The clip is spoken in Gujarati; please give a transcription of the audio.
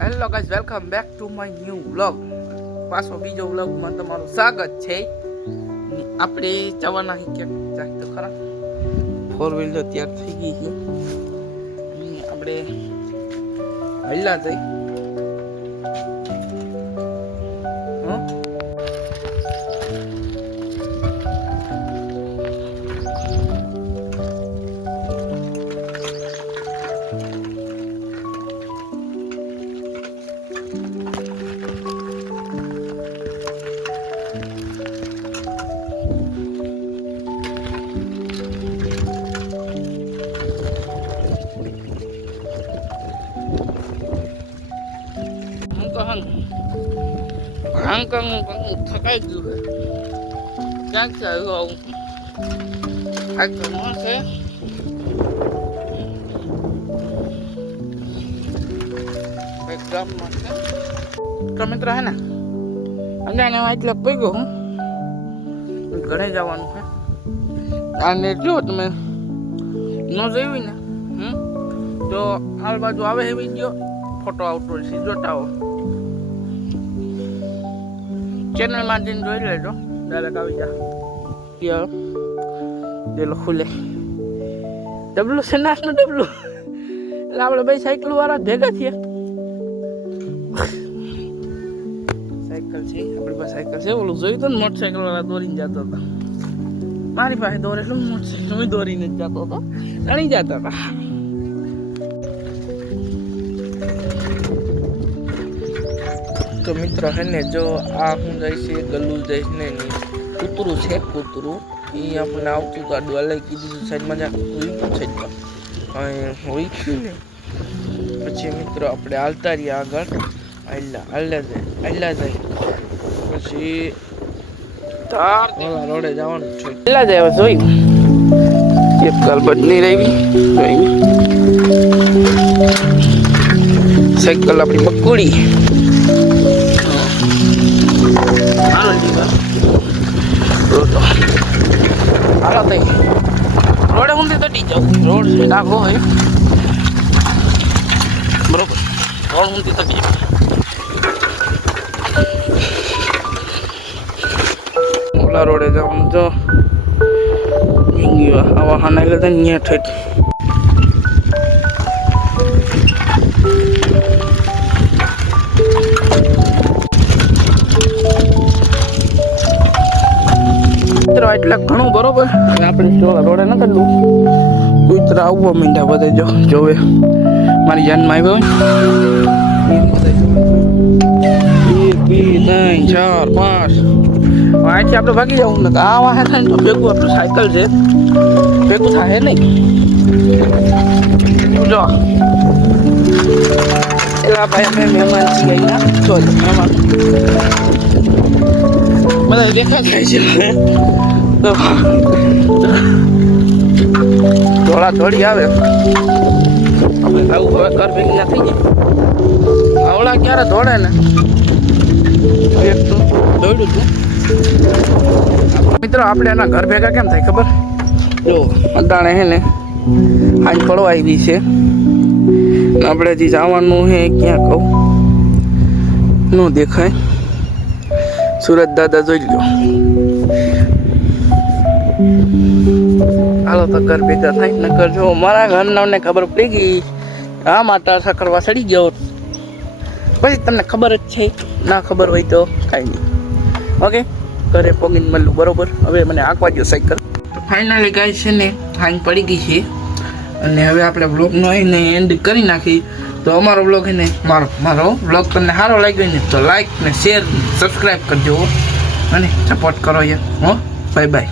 Hello guys, welcome back to my new vlog. પાછો બીજો વ્લોગમાં તમારું સ્વાગત છે. આપણે જવાના ક્યાંક જાય તો ખરા. 4 વ્હીલર તૈયાર થઈ ગઈ છે અને આપણે હલ્લા જઈ. થકાઈ ગયું છે. ક્યાંક છે આવું છે. ગામમાં છે તો મિત્ર હે ને અંજાને એટલે પગ્યો હું ઘરે જવાનું છે. અને જો તમે ન જોયું ને તો આ બાજુ આવે એ વિડીયો ફોટો આવતો છે, જોતા હો. ચેનલ માં જઈને જોઈ લેજો, ડાયરેક્ટ આવી જા. પેલો ખુલે ડબલું છે, નાસનું ડબલું. એટલે આપણે બે સાયકલ વાળા ભેગા થયા. સાયકલ છે આપણી પાસે, સાયકલ છે. ઓલું જોયું તો ને મોટરસાયકલ વાળા દોરીને જતો હતો. મારી પાસે દોરે એટલે મોટરસાયકલ હું દોરીને જ જતો હતો, રણી જતા હતા. તો મિત્ર હે ને, જો આ હું જઈશ ગલ્લુ જઈશ ને કૂતરું છે, કૂતરું એ આપણને આવતું ગાડું અલગ કીધું સાઈડમાં જા હોઈ ગયું સાઈડમાં હોઈ ગયું ને. પછી મિત્રો આપણે હાલતા રહીએ આગળ, હાલ્યા જાય પછી રોડે જવાનું છે. હાલ્યા જાય હવે જોઈ એક ગલબત નહીં રહી જોઈ. સાયકલ આપણી બકુડી. હાલો તઈ રોડે ઊંધી તટી જાવ. રોડ છે ડાઘો હોય બરોબર, રોડ ઊંધી તટી જાવ. ઓલા રોડે જવાનું જો આવા હાના એટલે ત્યાં ઠેઠ. એટલે ઘણું બરોબર. આપણે રોડે ન કરલું કુતરા આવવા માંડ્યા બધા. જો જોવે મારી જાનમાં આવ્યો હોય 1 2 3 4 5 અહીંથી આપણે ભાગી જવું ને. આ વાહે થાય ને તો ભેગું આપણું સાયકલ છે ભેગું થાય નહીં. જો એલા ભાઈ અમે મહેમાન છીએ અહીંયા. જો મહેમાન બધા દેખા જાય છે. થોડા થોડી આવે આપણે આવું હવે ઘર ભેગી ના થઈ જાય. આવડા ક્યારે દોડે ને એક તો દોડ્યું હતું. મિત્રો આપણે એના ઘર ભેગા કેમ થાય ખબર? જો અદાણે હે ને આજ પડવા આવી છે. આપણે હજી જવાનું હે ક્યાં કહું ન દેખાય. સુરત દાદા જોઈ લો. હાલો તો ઘર ભેગા થાય નકર જો મારા ઘરના ખબર પડી ગઈ આ માતા સકડવા સડી ગયો પછી તમને ખબર જ છે. ના ખબર હોય તો કાંઈ નહીં. ઓકે, ઘરે પોગીને મળલું બરોબર. હવે મને આંકવા દો સાયકલ. તો ફાઇનલી ગાય છે ને હાંજ પડી ગઈ છે અને હવે આપણે બ્લોગનો એને એન્ડ કરી નાખી. તો અમારો બ્લોગ એને મારો બ્લોગ તમને સારો લાગ્યો ને તો લાઈક ને શેર સબસ્ક્રાઈબ કરજો અને સપોર્ટ કરો યાર. હો, બાય બાય.